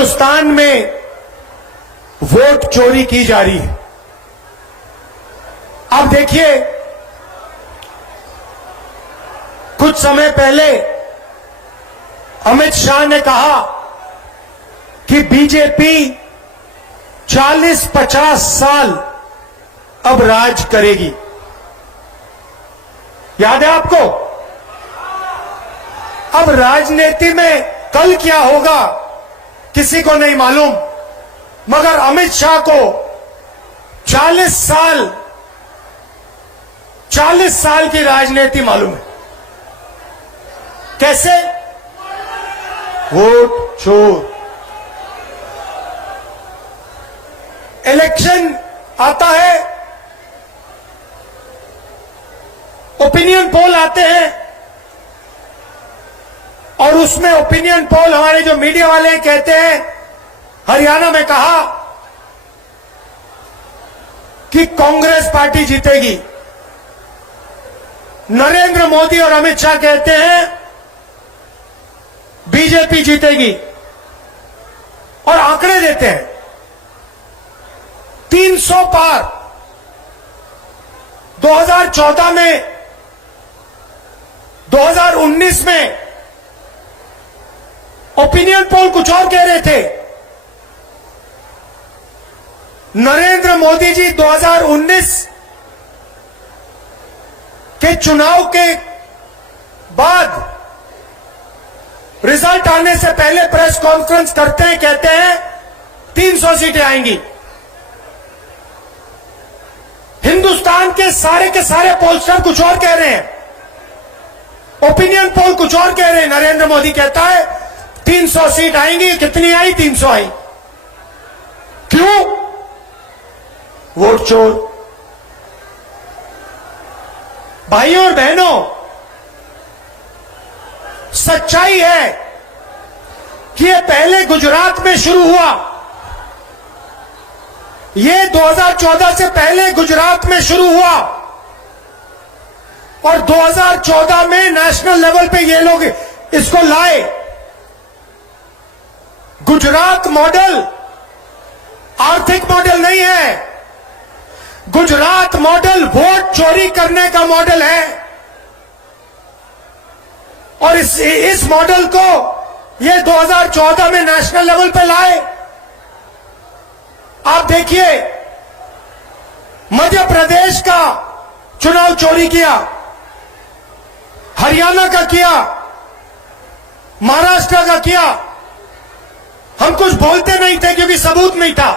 हिंदुस्तान में वोट चोरी की जा रही है। आप देखिए, कुछ समय पहले अमित शाह ने कहा कि बीजेपी 40-50 साल अब राज करेगी। याद है आपको? अब राजनीति में कल क्या होगा किसी को नहीं मालूम, मगर अमित शाह को 40 साल की राजनीति मालूम है। कैसे? वोट चोर। इलेक्शन आता है, ओपिनियन पोल आते हैं, और उसमें ओपिनियन पोल हमारे जो मीडिया वाले कहते हैं, हरियाणा में कहा कि कांग्रेस पार्टी जीतेगी। नरेंद्र मोदी और अमित शाह कहते हैं बीजेपी जीतेगी, और आंकड़े देते हैं 300 पार। 2014 में, 2019 में ओपिनियन पोल कुछ और कह रहे थे। नरेंद्र मोदी जी 2019 के चुनाव के बाद रिजल्ट आने से पहले प्रेस कॉन्फ्रेंस करते हैं, कहते हैं 300 सीटें आएंगी। हिंदुस्तान के सारे पोलस्टर कुछ और कह रहे हैं, ओपिनियन पोल कुछ और कह रहे हैं। नरेंद्र मोदी कहता है 300 सीट आएंगी। कितनी आई? 300 आई। क्यों? वोट चोर। भाइयों और बहनों, सच्चाई है कि ये पहले गुजरात में शुरू हुआ। ये 2014 से पहले गुजरात में शुरू हुआ, और 2014 में नेशनल लेवल पे ये लोग इसको लाए। गुजरात मॉडल आर्थिक मॉडल नहीं है, गुजरात मॉडल वोट चोरी करने का मॉडल है। और इस मॉडल को ये 2014 में नेशनल लेवल पे लाए। आप देखिए, मध्य प्रदेश का चुनाव चोरी किया, हरियाणा का किया, महाराष्ट्र का किया। हम कुछ बोलते नहीं थे क्योंकि सबूत नहीं था,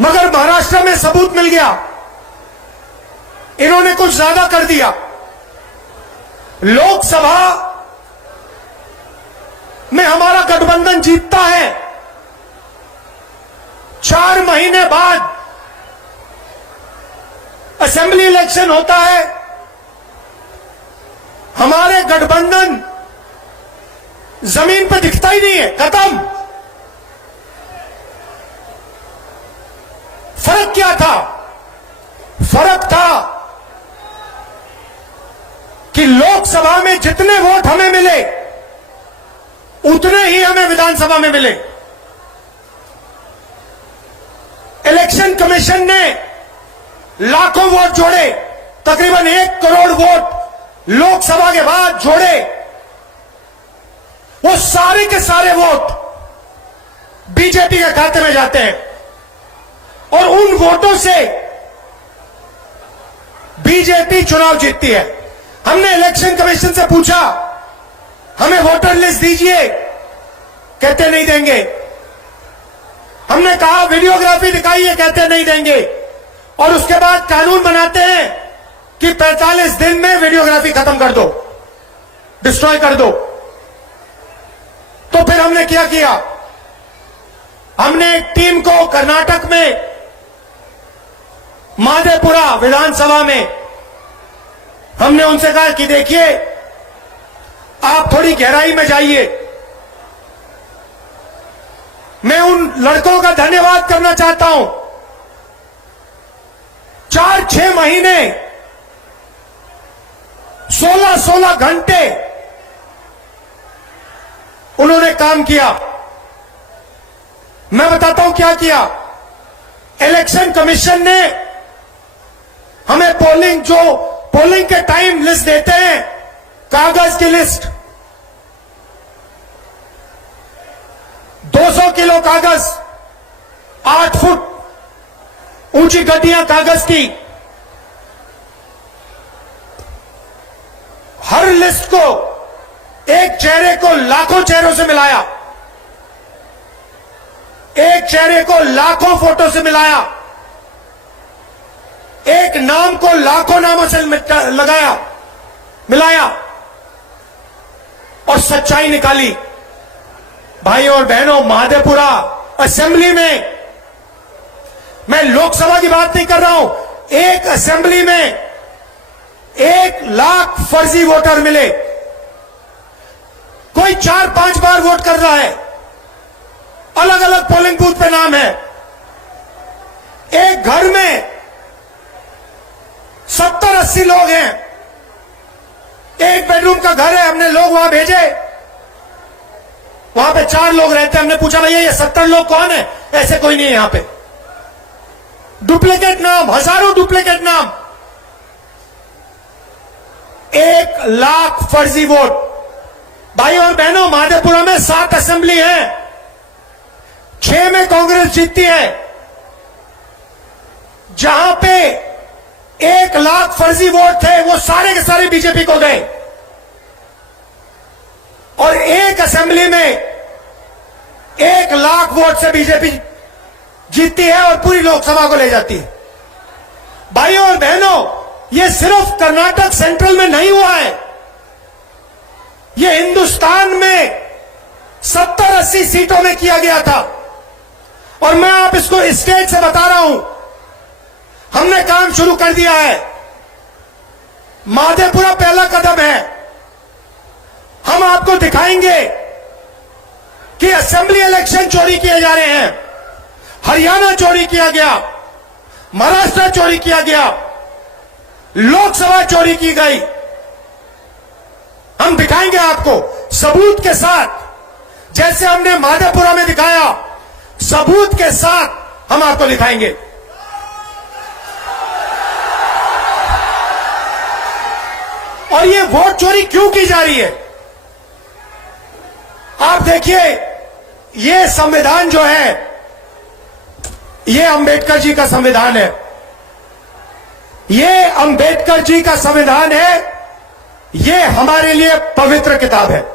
मगर महाराष्ट्र में सबूत मिल गया। इन्होंने कुछ ज्यादा कर दिया। लोकसभा में हमारा गठबंधन जीतता है, 4 महीने बाद असेंबली इलेक्शन होता है, हमारे गठबंधन जमीन पर दिखता ही नहीं है, खत्म। फर्क क्या था? फर्क था कि लोकसभा में जितने वोट हमें मिले उतने ही हमें विधानसभा में मिले। इलेक्शन कमीशन ने लाखों वोट जोड़े, तकरीबन 1 करोड़ वोट लोकसभा के बाद जोड़े। वो सारे के सारे वोट बीजेपी के खाते में जाते हैं, और उन वोटों से बीजेपी चुनाव जीतती है। हमने इलेक्शन कमीशन से पूछा, हमें वोटर लिस्ट दीजिए, कहते नहीं देंगे। हमने कहा वीडियोग्राफी दिखाइए, कहते नहीं देंगे। और उसके बाद कानून बनाते हैं कि 45 दिन में वीडियोग्राफी खत्म कर दो, डिस्ट्रॉय कर दो। तो फिर हमने क्या किया? हमने एक टीम को कर्नाटक में माधेपुरा विधानसभा में हमने उनसे कहा कि देखिए, आप थोड़ी गहराई में जाइए। मैं उन लड़कों का धन्यवाद करना चाहता हूं। 4-6 महीने 16-16 घंटे उन्होंने काम किया। मैं बताता हूं क्या किया। इलेक्शन कमीशन ने हमें पोलिंग के टाइम लिस्ट देते हैं, कागज की लिस्ट, 200 किलो कागज, 8 फुट ऊंची गड्डियां कागज की, हर लिस्ट को एक चेहरे को लाखों चेहरों से मिलाया, एक चेहरे को लाखों फोटो से मिलाया, एक नाम को लाखों नामों से मिलाया और सच्चाई निकाली। भाइयों और बहनों, महादेवपुरा असेंबली में, मैं लोकसभा की बात नहीं कर रहा हूं, एक असेंबली में 1 लाख फर्जी वोटर मिले। कोई 4-5 बार वोट कर रहा है, अलग अलग पोलिंग बूथ पे नाम है। एक घर में 70-80 लोग हैं, एक बेडरूम का घर है, हमने लोग वहां भेजे, वहां पे 4 लोग रहते हैं। हमने पूछा भैया ये 70 लोग कौन है? ऐसे कोई नहीं है यहां पे। डुप्लीकेट नाम, हजारों डुप्लीकेट नाम, 1 लाख फर्जी वोट। भाइयों और बहनों, महादेवपुरा में 7 असेंबली है, 6 में कांग्रेस जीतती है। जहां पे 1 लाख फर्जी वोट थे वो सारे के सारे बीजेपी को गए, और एक असेंबली में 1 लाख वोट से बीजेपी जीतती है और पूरी लोकसभा को ले जाती है। भाइयों और बहनों, ये सिर्फ कर्नाटक सेंट्रल में नहीं हुआ है, ये हिंदुस्तान में 70-80 सीटों में किया गया था। और मैं आप इसको स्टेज से बता रहा हूं, हमने काम शुरू कर दिया है। महादेवपुरा पहला कदम है। हम आपको दिखाएंगे कि असेंबली इलेक्शन चोरी किए जा रहे हैं, हरियाणा चोरी किया गया, महाराष्ट्र चोरी किया गया, लोकसभा चोरी की गई। हम दिखाएंगे आपको सबूत के साथ, जैसे हमने महादेवपुरा में दिखाया, सबूत के साथ हम आपको दिखाएंगे। और ये वोट चोरी क्यों की जा रही है? आप देखिए, ये संविधान जो है, ये अंबेडकर जी का संविधान है, ये अंबेडकर जी का संविधान है, ये हमारे लिए पवित्र किताब है।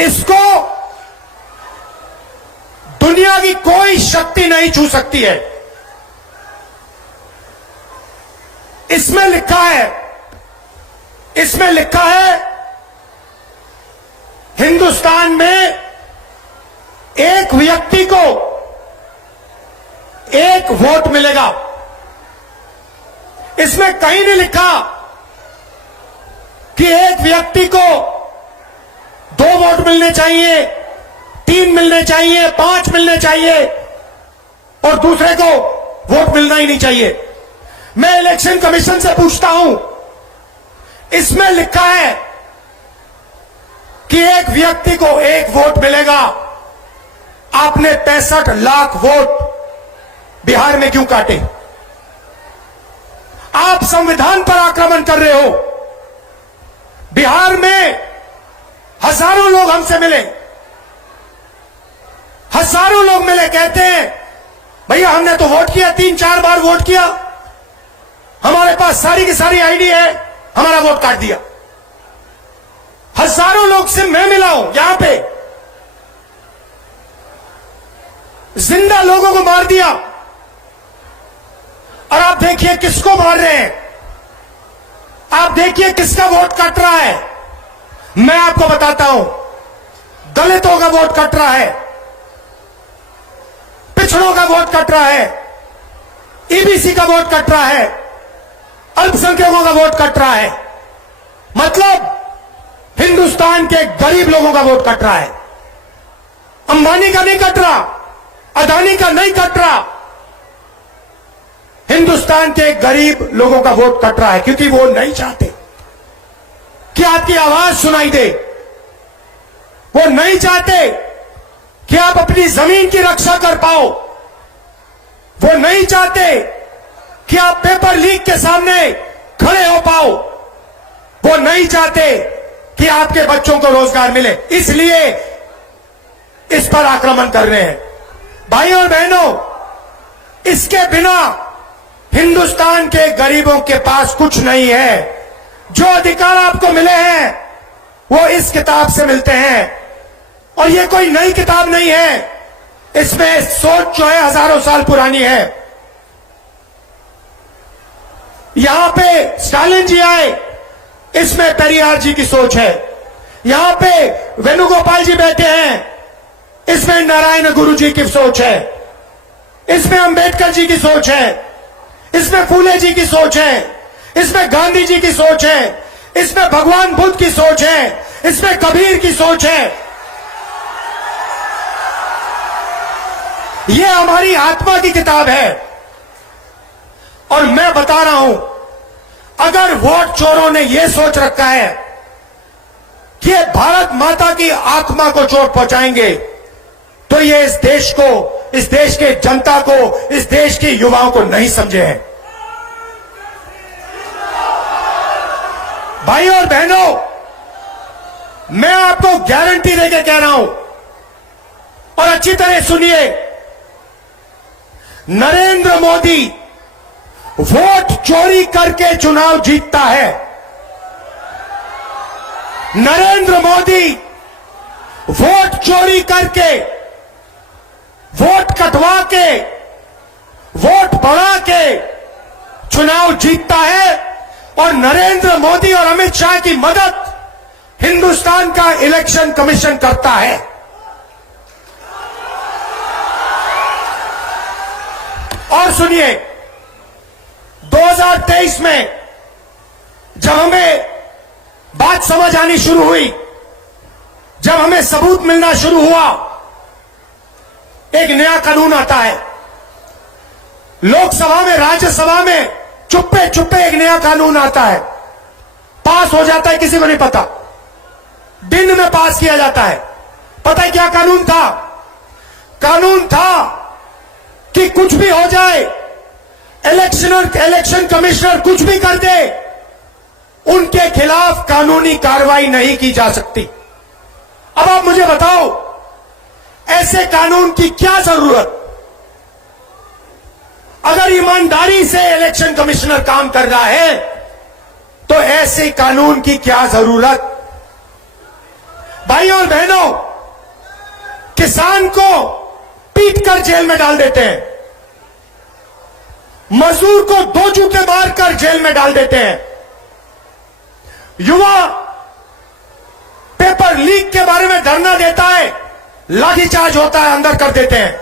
इसको दुनिया की कोई शक्ति नहीं छू सकती है। इसमें लिखा है हिंदुस्तान में एक व्यक्ति को 1 वोट मिलेगा। इसमें कहीं नहीं लिखा कि एक व्यक्ति को 2 वोट मिलने चाहिए, 3 मिलने चाहिए, 5 मिलने चाहिए और दूसरे को वोट मिलना ही नहीं चाहिए। मैं इलेक्शन कमीशन से पूछता हूं, इसमें लिखा है कि एक व्यक्ति को 1 वोट मिलेगा। आपने 65 लाख वोट बिहार में क्यों काटे? आप संविधान पर आक्रमण कर रहे हो। बिहार में हजारों लोग हमसे मिले, हजारों लोग मिले, कहते हैं भैया हमने तो वोट किया, 3-4 बार वोट किया, हमारे पास सारी की सारी आईडी है, हमारा वोट काट दिया। हजारों लोग से मैं मिला हूं, यहां पे जिंदा लोगों को मार दिया। और आप देखिए किसको मार रहे हैं, आप देखिए किसका वोट कट रहा है। मैं आपको बताता हूं, दलितों का वोट कट रहा है, पिछड़ों का वोट कट रहा है, ईबीसी का वोट कट रहा है, अल्पसंख्यकों का वोट कट रहा है। मतलब हिंदुस्तान के गरीब लोगों का वोट कट रहा है। अंबानी का नहीं कट रहा, अदानी का नहीं कट रहा, हिंदुस्तान के गरीब लोगों का वोट कट रहा है, क्योंकि वो नहीं चाहते कि आपकी आवाज सुनाई दे। वो नहीं चाहते कि आप अपनी जमीन की रक्षा कर पाओ। वो नहीं चाहते कि आप पेपर लीक के सामने खड़े हो पाओ। वो नहीं चाहते कि आपके बच्चों को रोजगार मिले, इसलिए इस पर आक्रमण कर रहे हैं। भाइयों और बहनों, इसके बिना हिंदुस्तान के गरीबों के पास कुछ नहीं है। जो अधिकार आपको मिले हैं वो इस किताब से मिलते हैं, और ये कोई नई किताब नहीं है। इसमें सोच जो है हजारों साल पुरानी है। यहां पे स्टालिन जी आए, इसमें पेरियार जी की सोच है। यहां पे वेणुगोपाल जी बैठे हैं, इसमें नारायण गुरु जी की सोच है। इसमें अंबेडकर जी की सोच है, इसमें फूले जी की सोच है, इसमें गांधी जी की सोच है, इसमें भगवान बुद्ध की सोच है, इसमें कबीर की सोच है। यह हमारी आत्मा की किताब है। और मैं बता रहा हूं, अगर वोट चोरों ने यह सोच रखा है कि भारत माता की आत्मा को चोट पहुंचाएंगे, तो ये इस देश को, इस देश के जनता को, इस देश के युवाओं को नहीं समझे हैं। भाइयों और बहनों, मैं आपको गारंटी देके कह रहा हूं, और अच्छी तरह सुनिए, नरेंद्र मोदी वोट चोरी करके चुनाव जीतता है। नरेंद्र मोदी वोट चोरी करके, वोट कटवा के, वोट बढ़ा के चुनाव जीतता है। और नरेंद्र मोदी और अमित शाह की मदद हिंदुस्तान का इलेक्शन कमीशन करता है। और सुनिए, 2023 में जब हमें बात समझ आनी शुरू हुई, जब हमें सबूत मिलना शुरू हुआ, एक नया कानून आता है। लोकसभा में, राज्यसभा में चुप्पे चुप्पे एक नया कानून आता है, पास हो जाता है, किसी को नहीं पता, दिन में पास किया जाता है। पता है क्या कानून था? कानून था कि कुछ भी हो जाए, इलेक्शन कमिश्नर कुछ भी कर दे, उनके खिलाफ कानूनी कार्रवाई नहीं की जा सकती। अब आप मुझे बताओ, ऐसे कानून की क्या जरूरत? अगर ईमानदारी से इलेक्शन कमिश्नर काम कर रहा है, तो ऐसे कानून की क्या जरूरत? भाइयों और बहनों, किसान को पीटकर जेल में डाल देते हैं, मजदूर को 2 जूते मारकर जेल में डाल देते हैं, युवा पेपर लीक के बारे में धरना देता है, लाठीचार्ज होता है, अंदर कर देते हैं,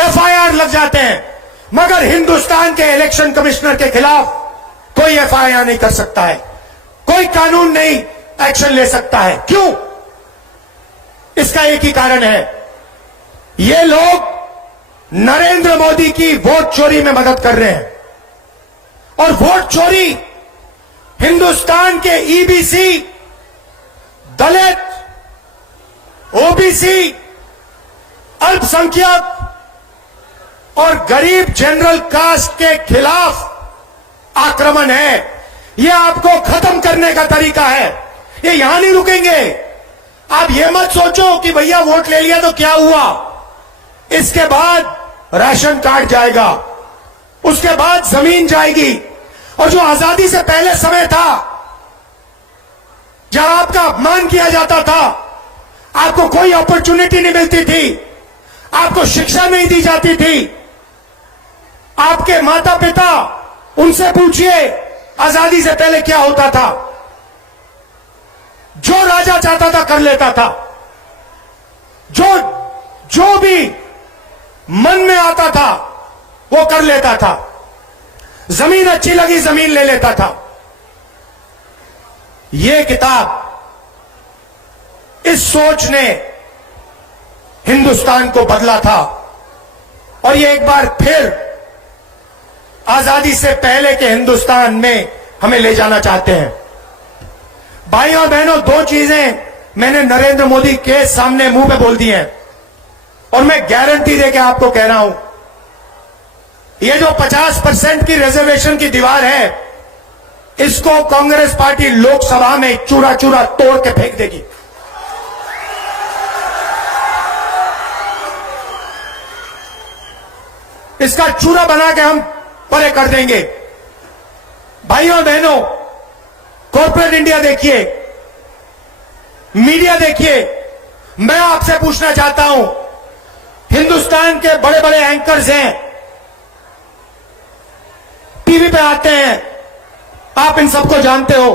एफआईआर लग जाते हैं। मगर हिंदुस्तान के इलेक्शन कमिश्नर के खिलाफ कोई एफआईआर नहीं कर सकता है, कोई कानून नहीं एक्शन ले सकता है। क्यों? इसका एक ही कारण है, ये लोग नरेंद्र मोदी की वोट चोरी में मदद कर रहे हैं। और वोट चोरी हिंदुस्तान के ईबीसी, दलित, ओबीसी, अल्पसंख्यक और गरीब जनरल कास्ट के खिलाफ आक्रमण है। यह आपको खत्म करने का तरीका है। ये यहां नहीं रुकेंगे। आप ये मत सोचो कि भैया वोट ले लिया तो क्या हुआ, इसके बाद राशन कार्ड जाएगा, उसके बाद जमीन जाएगी। और जो आजादी से पहले समय था, जहां आपका अपमान किया जाता था, आपको कोई अपॉर्चुनिटी नहीं मिलती थी, आपको शिक्षा नहीं दी जाती थी, आपके माता पिता, उनसे पूछिए आजादी से पहले क्या होता था। जो राजा चाहता था कर लेता था, जो भी मन में आता था वो कर लेता था, जमीन अच्छी लगी जमीन ले लेता था। ये किताब, इस सोच ने हिंदुस्तान को बदला था। और ये एक बार फिर आजादी से पहले के हिंदुस्तान में हमें ले जाना चाहते हैं। भाई और बहनों, दो चीजें मैंने नरेंद्र मोदी के सामने मुंह पे बोल दी हैं और मैं गारंटी देके आपको कह रहा हूं, ये जो 50% की रिजर्वेशन की दीवार है, इसको कांग्रेस पार्टी लोकसभा में चूरा चूरा तोड़ के फेंक देगी। इसका चूरा बना के हम परे कर देंगे। भाइयों और बहनों, कॉर्पोरेट इंडिया देखिए, मीडिया देखिए, मैं आपसे पूछना चाहता हूं, हिंदुस्तान के बड़े बड़े एंकर्स हैं, टीवी पे आते हैं, आप इन सबको जानते हो।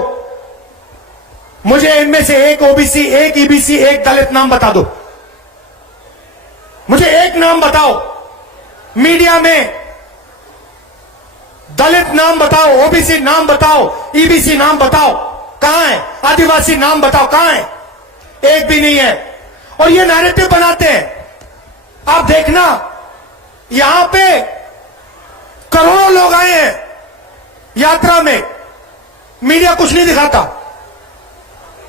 मुझे इनमें से एक ओबीसी, एक ईबीसी, एक दलित नाम बता दो। मुझे एक नाम बताओ, मीडिया में दलित नाम बताओ, ओबीसी नाम बताओ, ईबीसी नाम बताओ, कहां है? आदिवासी नाम बताओ, कहां है? एक भी नहीं है। और ये नैरेटिव बनाते हैं। आप देखना, यहां पे करोड़ों लोग आए हैं यात्रा में, मीडिया कुछ नहीं दिखाता,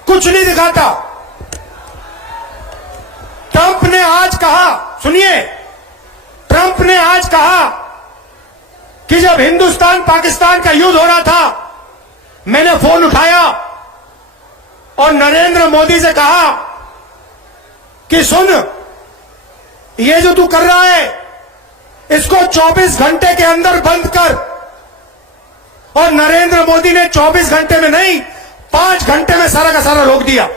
कुछ नहीं दिखाता। ट्रंप ने आज कहा, सुनिए, ट्रंप ने आज कहा कि जब हिंदुस्तान पाकिस्तान का युद्ध हो रहा था, मैंने फोन उठाया और नरेंद्र मोदी से कहा कि सुन, ये जो तू कर रहा है, इसको 24 घंटे के अंदर बंद कर। और नरेंद्र मोदी ने 24 घंटे में नहीं, 5 घंटे में सारा का सारा रोक दिया।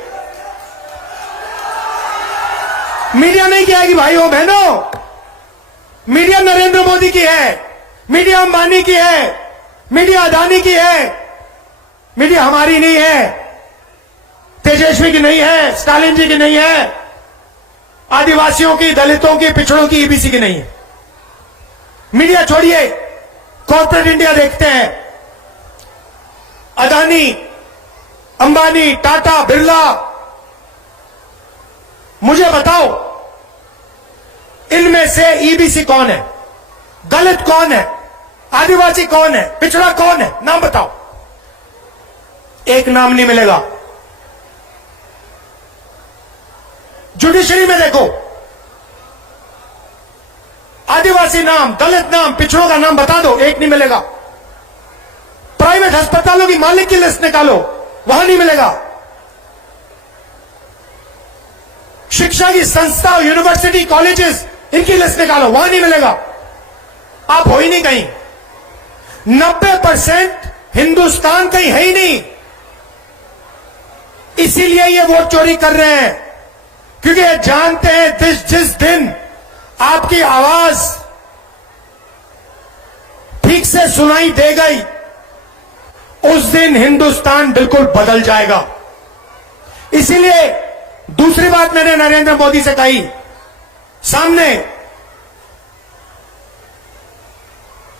मीडिया नहीं किया कि भाइयों बहनों, मीडिया नरेंद्र मोदी की है, मीडिया अंबानी की है, मीडिया अदानी की है, मीडिया हमारी नहीं है, तेजस्वी की नहीं है, स्टालिन जी की नहीं है, आदिवासियों की, दलितों की, पिछड़ों की, ईबीसी की नहीं है। मीडिया छोड़िए, कॉर्पोरेट इंडिया देखते हैं। अदानी, अंबानी, टाटा, बिरला, मुझे बताओ, इनमें से ईबीसी कौन है? दलित कौन है? आदिवासी कौन है? पिछड़ा कौन है? नाम बताओ। एक नाम नहीं मिलेगा। जुडिशरी में देखो, आदिवासी नाम, दलित नाम, पिछड़ों का नाम बता दो, एक नहीं मिलेगा। प्राइवेट अस्पतालों की मालिक की लिस्ट निकालो, वहां नहीं मिलेगा। शिक्षा की संस्था, यूनिवर्सिटी, कॉलेजेस, इनकी लिस्ट निकालो, वहां नहीं मिलेगा। आप हो ही नहीं कहीं। 90% हिंदुस्तान कहीं है ही नहीं। इसीलिए ये वोट चोरी कर रहे हैं, क्योंकि ये जानते हैं जिस दिन आपकी आवाज ठीक से सुनाई दे गई, उस दिन हिंदुस्तान बिल्कुल बदल जाएगा। इसीलिए दूसरी बात मैंने नरेंद्र मोदी से कही, सामने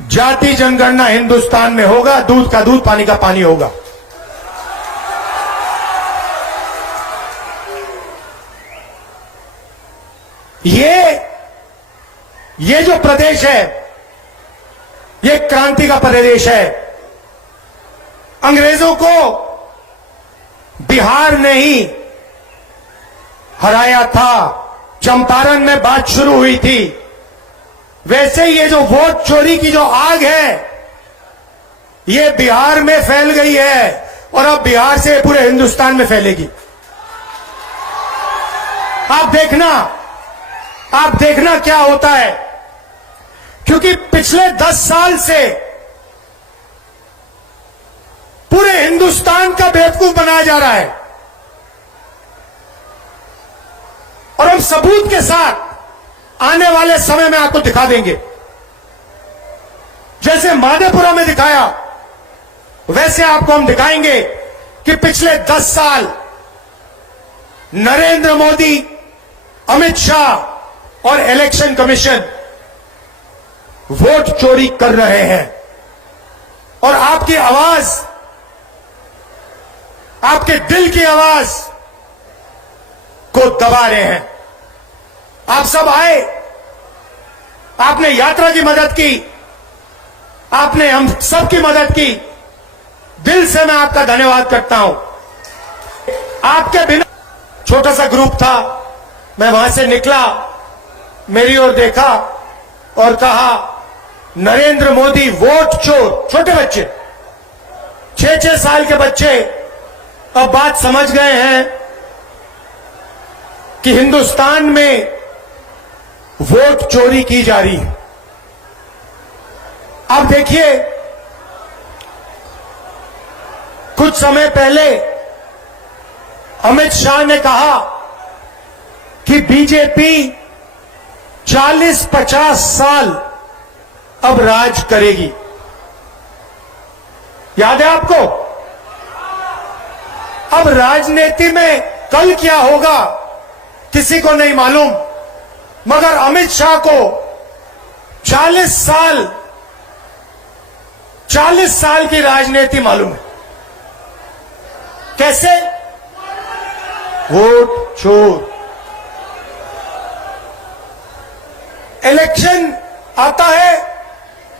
जाति जनगणना हिंदुस्तान में होगा, दूध का दूध, पानी का पानी होगा। ये जो प्रदेश है, ये क्रांति का प्रदेश है। अंग्रेजों को बिहार ने ही हराया था, चंपारण में बात शुरू हुई थी। वैसे ये जो वोट चोरी की जो आग है, ये बिहार में फैल गई है और अब बिहार से पूरे हिंदुस्तान में फैलेगी। आप देखना क्या होता है, क्योंकि पिछले 10 साल से पूरे हिंदुस्तान का बेवकूफ बनाया जा रहा है। और हम सबूत के साथ आने वाले समय में आपको दिखा देंगे। जैसे माधेपुरा में दिखाया, वैसे आपको हम दिखाएंगे कि पिछले 10 साल नरेंद्र मोदी, अमित शाह और इलेक्शन कमीशन वोट चोरी कर रहे हैं और आपकी आवाज, आपके दिल की आवाज को दबा रहे हैं। आप सब आए, आपने यात्रा की मदद की, आपने हम सबकी मदद की। दिल से मैं आपका धन्यवाद करता हूं। आपके बिना छोटा सा ग्रुप था, मैं वहां से निकला, मेरी ओर देखा और कहा नरेंद्र मोदी वोट चोर। छोटे बच्चे, 6-6 साल के बच्चे अब बात समझ गए हैं कि हिंदुस्तान में वोट चोरी की जा रही है। अब देखिए, कुछ समय पहले अमित शाह ने कहा कि बीजेपी 40-50 साल अब राज करेगी। याद है आपको? अब राजनीति में कल क्या होगा किसी को नहीं मालूम, मगर अमित शाह को 40 साल की राजनीति मालूम है। कैसे? वोट चोर। इलेक्शन आता है